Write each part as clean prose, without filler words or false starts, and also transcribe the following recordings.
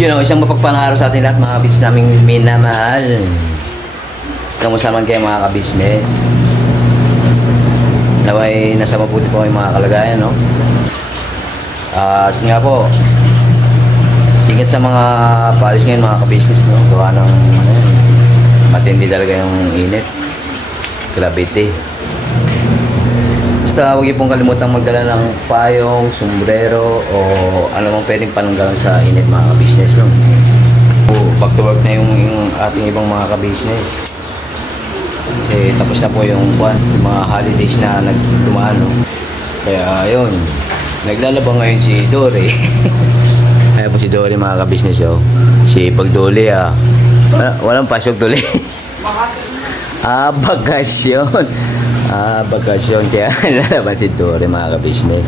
Yun o, isang mapagpalang araw sa ating lahat mga kabis naming minamahal. Kamusta man kayo mga kabisnes? Naway nasa mabuti po yung mga kalagayan, no? Nga po, tingin sa mga palis ngayon mga kabisnes, no? Gawa ng matindi talaga yung init. Gravity. Basta huwag niyo pong kalimutang magdala ng payong, sombrero, o ano mang pwedeng pananggalan sa init mga ka-business. No? Back to work na yung ating ibang mga ka-business. Kasi tapos na po yung mga holidays na nagdumaan. No? Kaya yun, naglalabang ngayon si Dory. Kaya po si Dory mga ka-business. Oh. Si Pagduli. Walang pasok Dory. Bakasyon. Bakasyon. Kaya nalaban si Dory mga ka-business.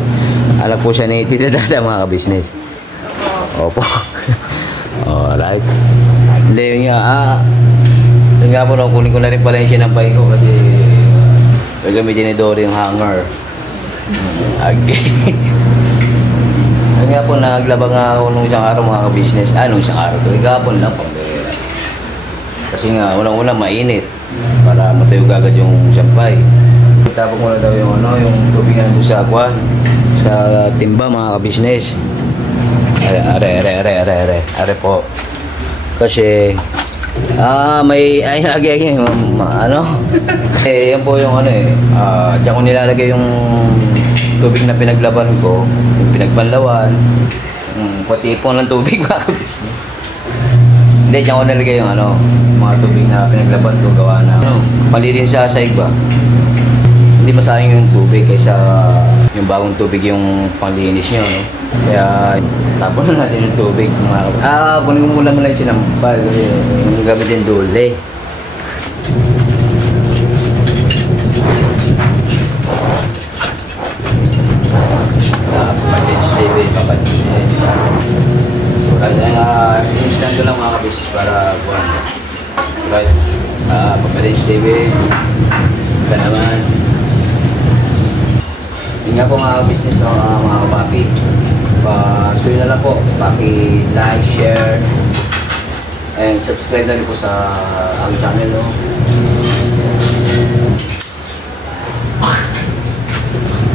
Alam po siya ni Tita Dada mga ka-business. Opo. Alright. Hindi yun nga. Yun nga po, kunin ko na rin pala yung sinampay ko kasi gagamitin ni Dory yung hanger. Yun nga po, naglabang ako nung isang araw mga ka-business. Nung isang araw. Gapon lang pambira. Kasi nga, unang-unang mainit. Para matayog agad yung sampay. Tapos muna daw yung yung tubig na doon sa akuan, sa timba mga ka-business. Are po. Kasi may yan po yung diyan ko nilalagay yung tubig na pinaglaban ko, yung pinagbanlawan, pati po ng tubig mga ka-business. Hindi, diyan ko nilagay yung mga tubig na pinaglaban ko, gawa na palilin sa saig ba. Hindi masayang yung tubig kaysa yung bagong tubig yung panglinis nyo, no? Kaya tapon na natin yung tubig. Kunin ko muna yung sinampay kasi yung gamit yung dole. Papadins TV, papadins. Kaya instant ko lang mga kabisnes para buwan. Right? Papadins TV. Ika naman. Yun nga po mga business, mga kapapi. Suyo na lang po. Paki-like, share, and subscribe na rin po sa ang channel. No?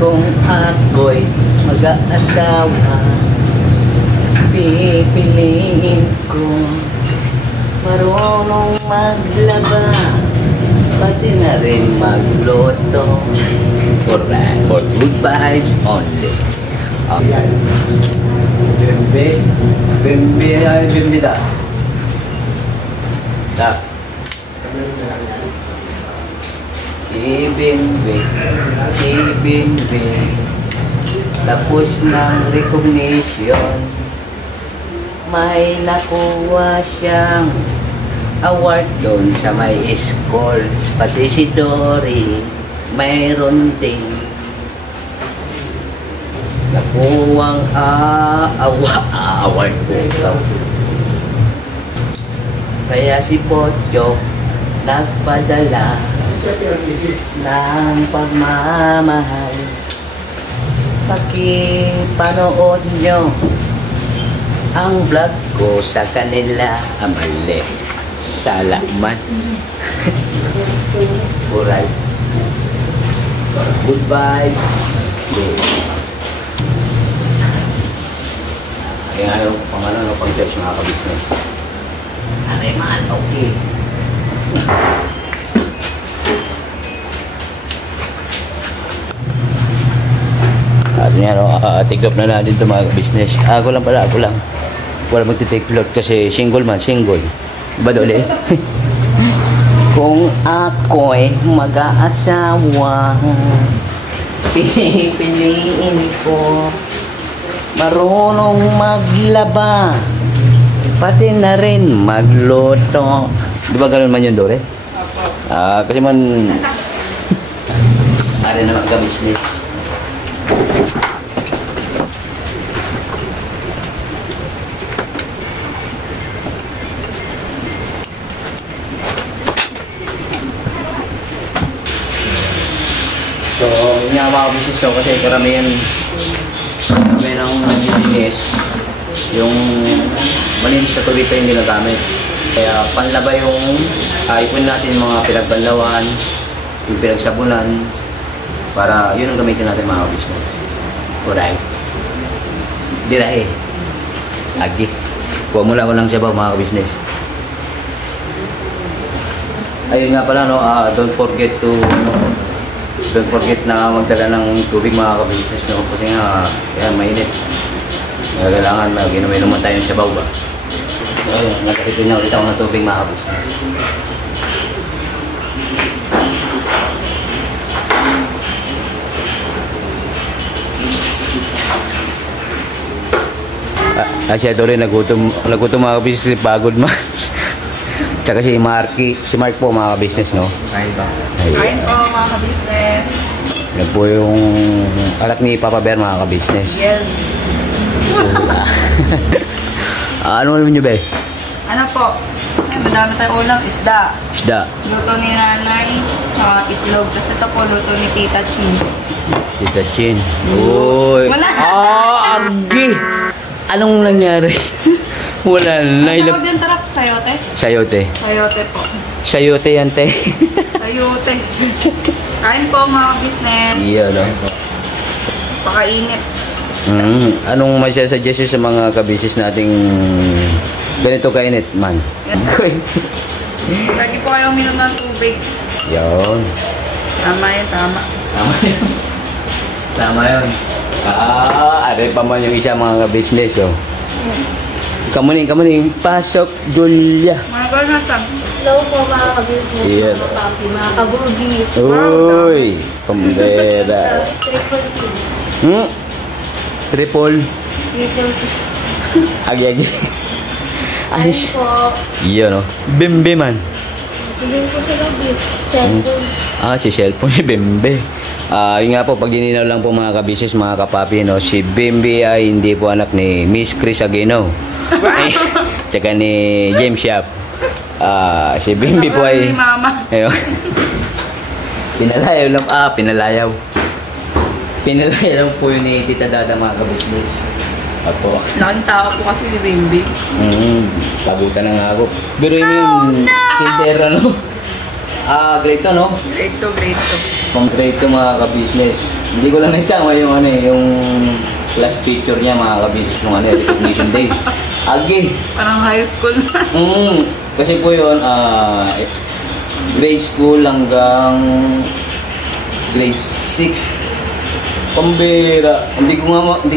Kung ako'y mag-aasawa, pipiliin ko marunong maglaba, pati na rin magluto. Correct. For good vibes only. Bimbi da. Da. Ibimbi. Tapos ng recognition, may nakuha siyang award doon sa may school. Pati si Dory mayroon din nakuwang award po. Kaya si Pocho nagpadala ng pagmamahal. Pakipanood nyo ang vlog ko sa kanila. Amali salamat. Alright. Good vibes. Kaya nga yung pang-church mga ka-business. Aray man, okay. At yan, tiglop na natin ito mga ka-business. Ako lang. Wala magti-take load kasi single. Ba dole? Kung ako'y mag-aasawa, pipiliin ko marunong maglaba, pati na rin magluto. Di ba gano'n man yun, Dore? Kasi man ari naman ka-business. So, yun nga mga business ko kasi karamihan ng business Yung malinis na tubig pa yung ginagamit. Kaya panlaba yung ipon natin mga pinagbanlawan, yung pinagsabunan, para yun ang gamitin natin mga business. Alright. Dirahe. Agi. Kuha mula ko ng sabaw mga business. Ayun nga pala, no, don't forget na magdala ng tubig mga ka-business, no, kasi nga kaya mainit. Kailangan ginuminom naman tayo ng sabaw ba. Ayun, nakakita niya ulit ako ng tubig mga ka-business. Siya ito rin nagutom mga ka-business, pagod ma. Tsaka si Mark po mga ka-business, no? Kain ba? Kain po mga ka-business. Yan po yung anak ni Papa Bear mga ka-business. Yes. Ano naman nyo ba? Ano po? Madami tayong ulam, isda. Isda. Luto ni nanay, tsaka itlog. Tapos ito po, luto ni Tita Chin. Tita Chin. Uy. Wala. Agi! Anong nangyari? Wala na. Ano tawag yung tarap? Sayote? Sayote. Sayote po. Sayote yan, te. Sayote. Kain po mga business. Iya, no? Pakainit. Anong may suggest sa mga kabisis nating ganito kainit, man? Lagi po kayong minom ng tubig. Yun. Tama yun, tama. Tama yun. Tama yun. Ano pa man yung isa mga ka-business, oh. Kamuning, pasok, Julia. Mga ganatan. Hello po mga ka-business, Yeah. mga papi, mga kabugis. Uy, pambera. Triple. Agi-agi. Ayun po. Iyon, no? Bimbe man. Hindi po sa gabi. Cellphone. Si cellphone ni Bimbe. Yun nga po, pag dininaw lang po mga kabisis, mga kapapi, no, si Bimbe ay hindi po anak ni Miss Chris Aguino. Tsaka ni James Yap. Si Bimbe po ay... Ni Mama. Ayun. Pinalayaw lang. Pinalayaw. Pinalayaw po yun ni Tita Dada mga kabisnes. Apo. Laking tao po kasi si Bimbi. Pagutan na nga ako. Pero yun yung silver, ano? Grade 2, no? Grade 2, grade 2. Pang grade 2 mga kabisnes. Hindi ko lang naisama yung ano yung class picture niya mga kabisnes nung recognition day. Agi. Parang high school na. Kasi po yun, grade school hanggang grade 6. Pambira. Hindi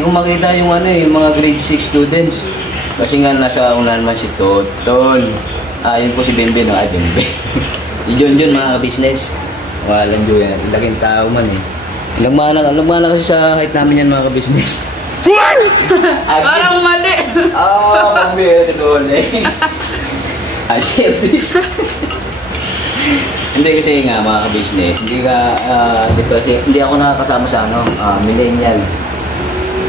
ko makita yung mga grade 6 students. Kasi nga nasa unahan man si Toton. Yun po si Bimbe, no? Bimbe. Iyon mga business. Walang dyan yan. Laking tao man eh. Nagmana kasi sa height namin yan mga business. Parang mali. Pambira doon eh. I share this. Hindi kasi nga mga business. Hindi ako nakakasama sa millennial.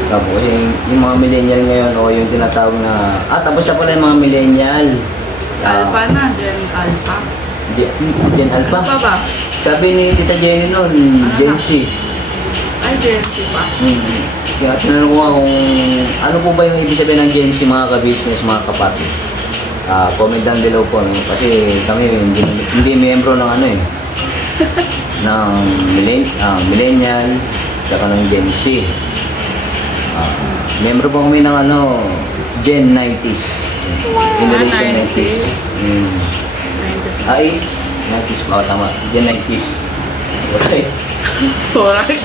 Kasi yung mga millennial ngayon o yung tinatawag na tapos na pala yung mga millennial. Alpha na, Gen Alpha. Gen Alpha? Alpha ba? Sabi ni Tita Jenny noon, Gen Z. Ay, Gen Z pa. Kaya tinanong ko nga kung ano po ba yung ibig sabihin ng Gen Z mga ka-business, mga kapatid. Comment down below po, no? Kasi kami hindi miyembro ng ng millennial, saka ng Gen Z. Miyembro po kami ng Gen 90s. Generation 90s. 90s pa, tama. Gen 90s. Alright. Alright.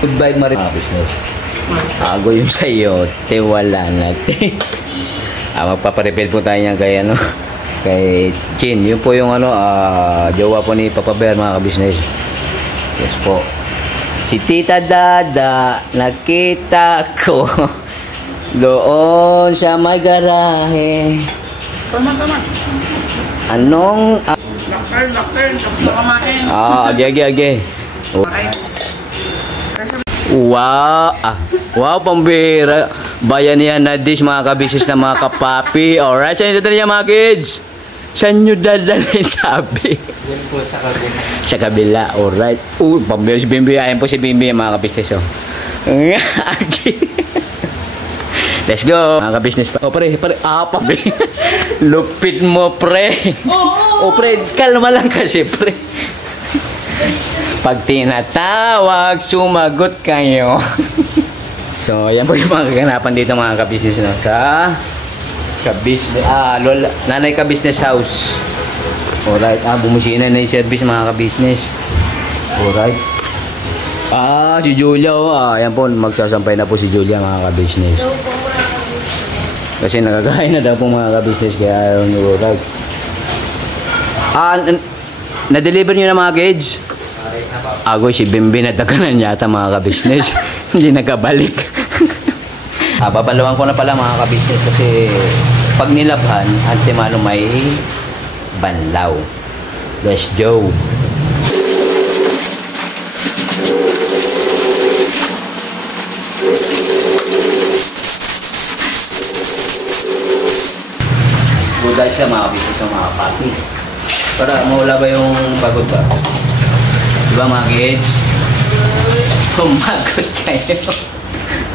Goodbye, Maria. Business. Ako yung sa'yo, tiwala natin. Magpaparepair po tayo niyan kay Chin. Yun po yung jowa po ni Papa Bear mga ka-business. Yes po. Si Tita Dada, nakita ko doon sa may garahe. Tama. Anong... Lakar. Tapos na kamain. Agi. Alright. Wow, pambira. Bayanihan na dish mga kabisis na mga kapapi. Alright, saan nyo dadalhin mga kids? Saan nyo dadalhin sabi? Yan po sa kabila. Sa kabila, alright. Pambira si Bimbi. Ayan po si Bimbi mga kabisis. Let's go. Mga ka-business pa. Oh, pre. Pa, pre. Lupit mo, pre. Oh, pre. Kalma lang kasi, pre. Pag tinatawag, sumagot kayo. So, ayan po yung mga kaganapan dito mga ka-business, no? Sa ka-business, nanay ka-business house. Alright. Bumusina na yung service mga ka-business. Alright. Si Julia, ayan po, magsasampay na po si Julia mga ka-business. Kasi nagkakain na daw po mga ka-business, kaya ayaw nyo, right. Na-deliver nyo na mga kids? Agoy, si Bimbi nataganan yata mga ka-business. Hindi nakabalik. Babalawan ko na pala mga ka-business kasi pag nilabhan, antimano may banlaw. Let's go. Dahil sa mga business ng mga party. Para mawala ba yung pagod ba? Diba mga kids? Pumagod kayo.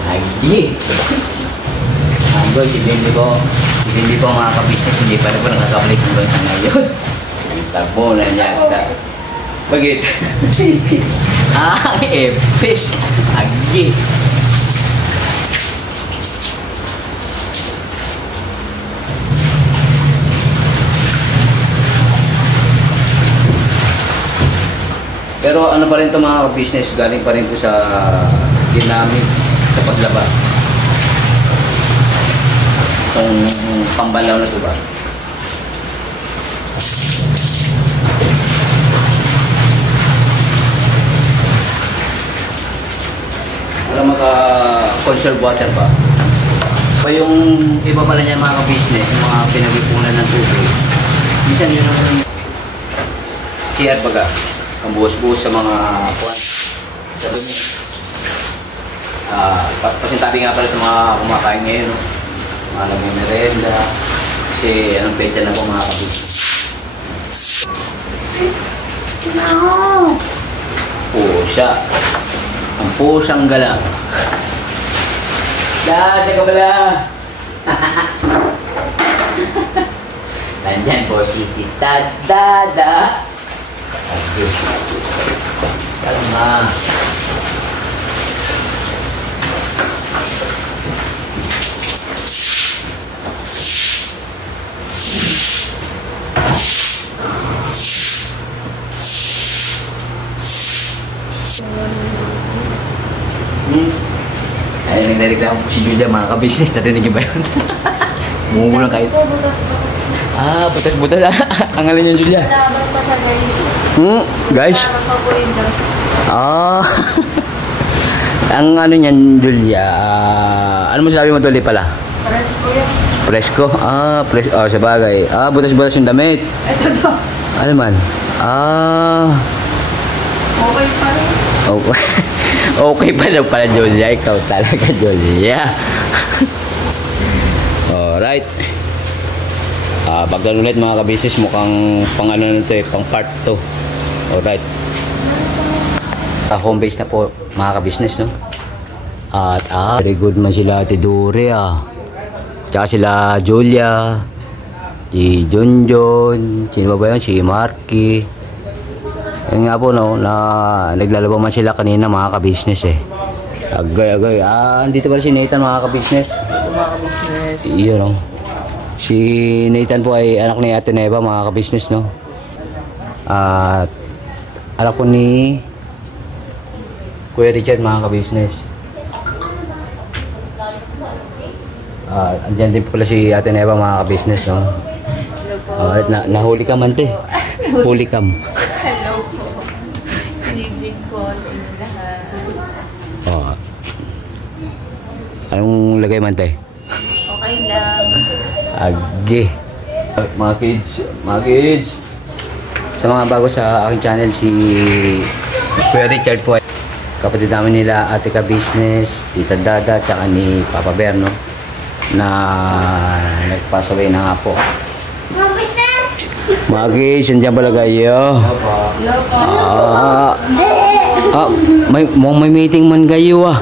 Agi! Agi, si Bindi ko mga ka-business, hindi pa rin po nakakabalik hanggang sa ngayon. Tabo na yata. Bakit? Epis! Agi! Pero ano pa rin ito mga business, galing pa rin po sa ginamit sa paglaba. Itong pambalaw na ito ba? Wala maka-conserve water pa. Pa yung iba pala niya mga business, yung mga pinag-ipunan ng tubig. Minsan yun ang CR baga. Ang buhos-buhos sa mga kuwan sa dumi. Pasintabi nga pala sa mga kumakain ngayon, no? Mga nagme-merenda. Kasi anong pwede na po mga kabis. Pusa. Ang pusang galang. Dada ka pala! Nandyan po si Tita Dada. Aduh. Kalma. Ay, nagreklamo po si Julia mga ka-business. Narinig niyo ba yun? Mumulang kayo. Butas-butas. Ang alin niya, Julia? Laban pa siya, guys. Guys? Laban pa po yun daw. Ang ano niyan, Julia, ano mo sabi mo tuloy pala? Presko yun. Presko? Sabagay. Butas-butas yung damit. Ito daw. Ano man? Okay pa rin. Okay. Okay pa daw pala, Julia. Ikaw talaga, Julia. Alright. Bagdan ulit mga ka-business, mukhang pang ano na ito pang part 2. Alright. Home base na po mga ka-business, no? At very good man sila Ate Dore, Tsaka sila Julia, si Junjun, sino ba yun? Si Marky. Yan nga po, no, na naglalaba man sila kanina mga ka-business Agay. Andito pala si Nathan mga ka-business. Mga ka-business. Iyon, no? Si Nathan po ay anak ni Ate Neva mga ka-business, no? At anak po ni Kuya Richard mga ka-business. Andyan din po pala si Ate Neva mga ka-business, no? Nahuli ka man, te. Huli kam. Hello po. Good evening po sa inyo lahat. Anong lagay man, te? Okay lang. Agi. Mga kids. Sa mga bago sa aking channel, si Kuya Richard po, kapatid namin nila Ate ka-business, Tita Dada, tsaka ni Papa Bear, no? Na nagpasaway na nga po. Mga business! Mga kids, nandiyan pala kayo. May meeting man kayo,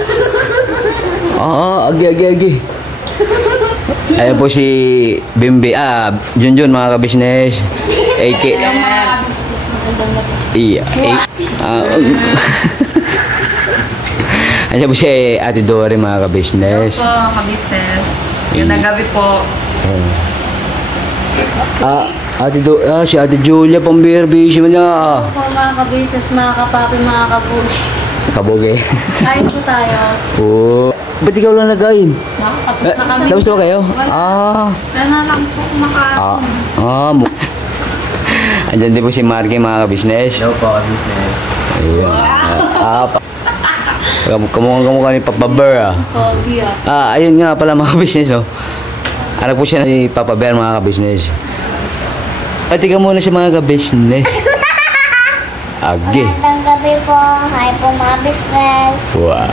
Agi. Ayan po si Bimbi. Junjun mga kabisnes. AK. Yung mga business magandang na po. Iya. Ayan po si Ate Dory mga kabisnes. Po, ka-business. Yung nagabi po. Si Ate Julia pambihir-bihis mo na. Po mga ka-business, mga kapapi, mga kabush. Kabugi. Kain po tayo. Oo. Ba't ikaw lang nagain? Nakatapos na kami. Tapos na ba kayo? Sana lang po kumakain. Andyan din po si Marky mga kabisnes. Hello po, business. Ayun. Kamukha ni Papa Bear Pogi ayun nga pala mga kabisnes, no? Anak po siya ni Papa Bear mga kabisnes. Tika muna si mga kabisnes. Agi. Magandang gabi po. Hi po mga business. Wow.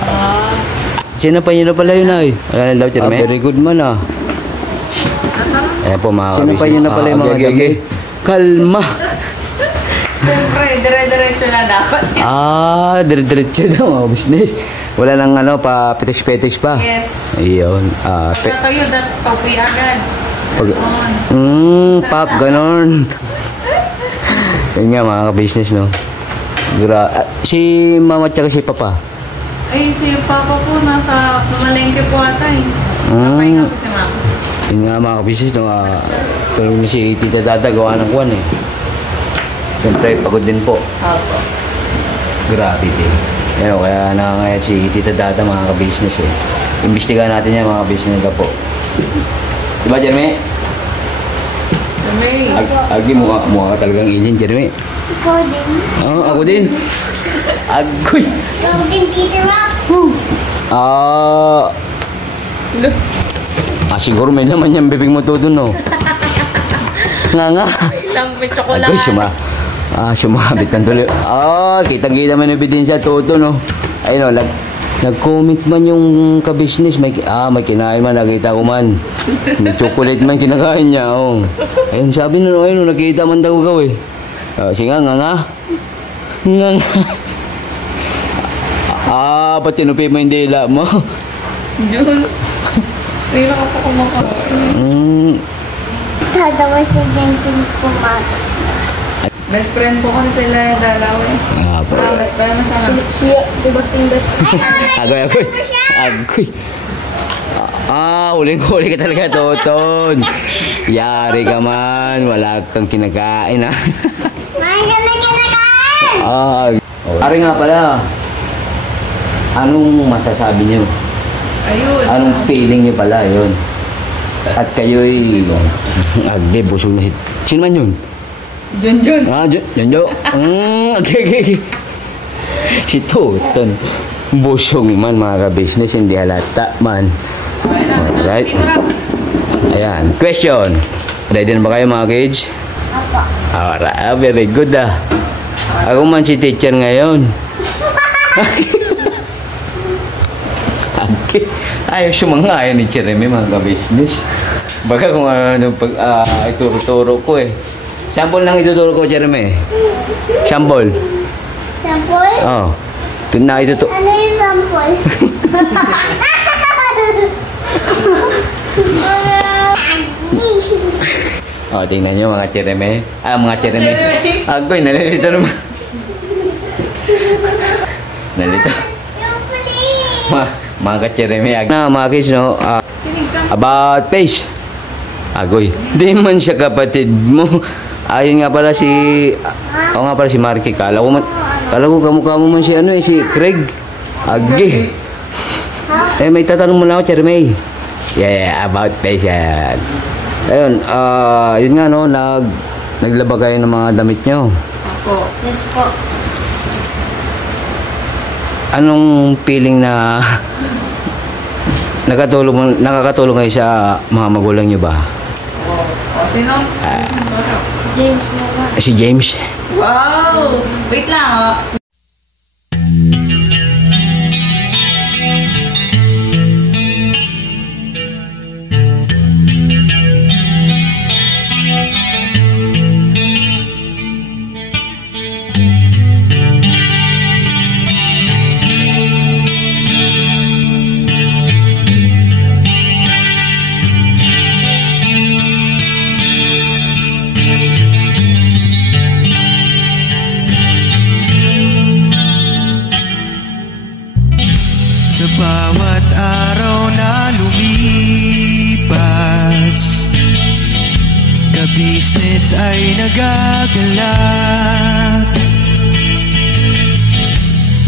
Sino pa yun na pala yun ay? Wala na daw, very good man Ayan po mga kabisnes. Sino pa yun na pala yung mga gabi? Kalma. Siyempre, dire-diretso na dapat. Dire-diretso daw mga business. Wala nang pa petish-petish pa. Yes. Ayun. Pagkatayo, pauwi agad. Pap, ganon. Yun nga mga ka-business, no? Si mama at si papa? Ay, si Papa po nasa pamalengke po ata eh. Papahinga po si Mama. Yun nga mga ka-business, no? Kung si Tita Dada gawa ng kuwan eh. Siyempre, pagod din po. Opo. Grabe din. Ayun, kaya nakangayat si Tita Dada mga ka-business eh. Imbestigahan natin yan mga business na po. Diba, Jeremy? Jeremy. Agi, mukha ka talagang alien, Jeremy. Ikaw din. Ako din. Agoy. Ikaw din, Peter Rock. Siguro may laman yung bibig mo to dun, no? Nga. Isang chocolate. Agoy, sumabit ng tuloy. Kitang-kita man yung ebidensya, toto, no? Ayun, no, nag-comment man yung ka-business. May kinain man, nakita ko man. May chocolate man kinakain niya, Ayun, sabi no, ayun, nakita man daw ikaw, eh. Sige nga. Ba't tinupi mo yung dila mo? Yun. Hindi na ako kumakain. Tatawa si Jenkin pumakas. Best friend po kasi sila yung dalaw eh. Best friend mo siya. Si Basting best friend. Agoy. Huling-huli ka talaga, Toton. Yari ka man. Wala kang kinakain, ha? May ka na kinakain! Ari nga pala. Anong masasabi niyo? Ayun. Anong feeling niyo pala, yun? At kayo'y... busog na. Sino man yun? Junjun. Junjun. Okay. Si Toton. Busog man mga ka-business, hindi halata man. Alright. Ayan. Question. Ready na ba kayo mga kids? Alright. Very good Ako man si teacher ngayon. Ayaw sumangayon ni Jeremy mga ka-business. Baka kung pag ituro-turo ko eh. Sample lang ituturo ko, Jeremy. Sample. Sample? Ito na ituturo. Ano yung sample? Tingnan nyo mga Jeremy. Mga Jeremy. Agoy, nalilito naman. Nalito. Mga ka-Jeremy. Mga kids, no? About face. Agoy. Di man siya kapatid mo. Ayun nga pala si... nga pala si Marky. Kala ko kamukha mo man si si Craig. Agi. May tatanong mo na ako, Jeremy. Yeah, about face yan. Ayun, yun nga, no? Naglaba kayo ng mga damit nyo. Opo. Yes po. Anong feeling na... nakakatulong kayo sa mga magulang nyo ba? Sino? Si James naman. Si James? Wow! Wait lang. bawat araw na lumipas, ka-business ay nagagalak.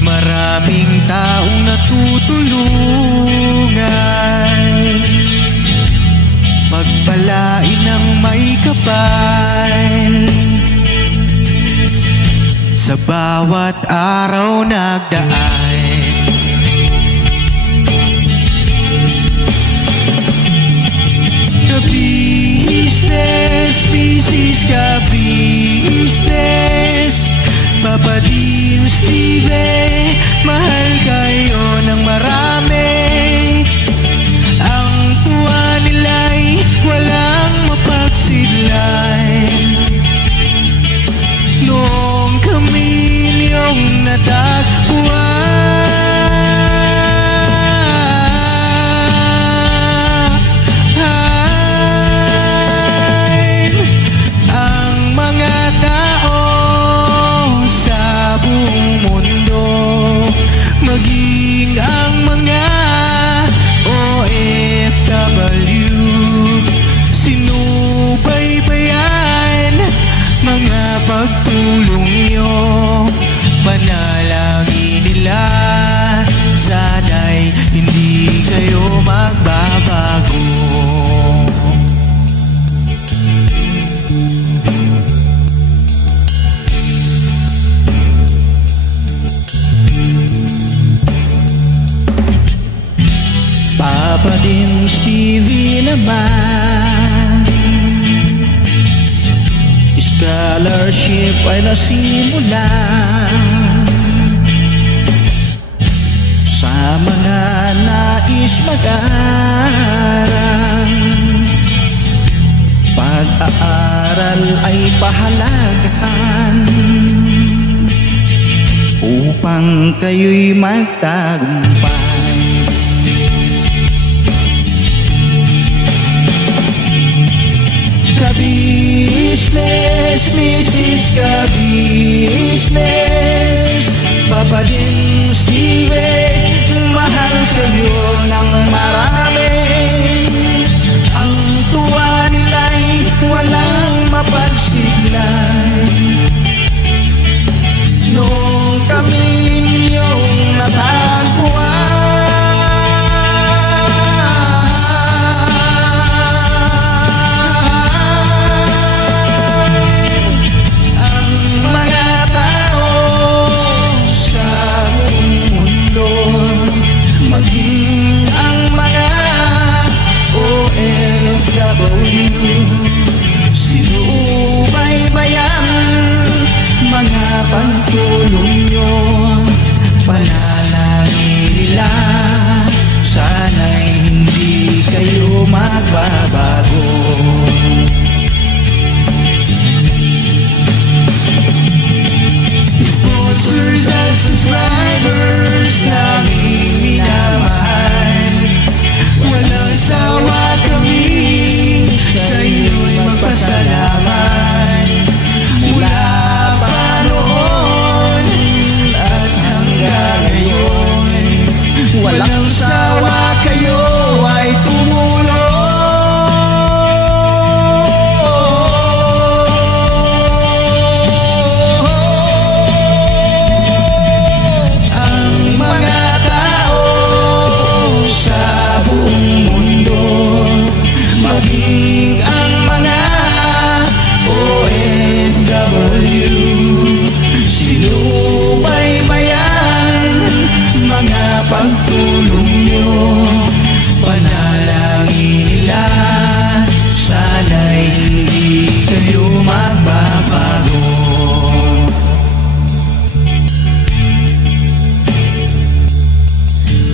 Maraming taong natutulungan, pagpalain ng may kapal. Sa bawat araw nagdaan, ka-business, business, ka-business, Papa Dean, Steve, mahal kayo ng marami. Ang tuwa nila'y walang mapagsidlan. Noong kami niyong natagpuan, ang mga tao sa buong mundo, maging ang mga OFW, sinubaybayan mga pagtulong nyo. Panalangin nila, sana'y hindi kayo magbabago. Papa Dean, Stevie naman, scholarship ay nasimula sa mga nais mag-aral. Pag-aaral ay pahalagahan upang kayo'y magtagumpay. Ka-business, Mrs. Ka-business, Papa Dean, Steve, mahal kayo ng marami. Ang tuwa nila'y walang mapagsiglan. Noong kami ninyong natagpuan, maging ang mga OFW, sinubaybayan mga pagtulong nyo. Panalangin nila, sana'y hindi kayo magbabago. Sponsors and subscribers namin minamahal, walang sawa kami sa inyo'y magpasalamat. Mula pa noon at hanggang ngayon, walang sawa kayo ay tumulong. Maging ang mga OFW, sinubaybayan mga pagtulong nyo. Panalangin nila, sana'y hindi kayo magbabago.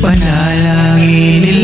Panalangin nila,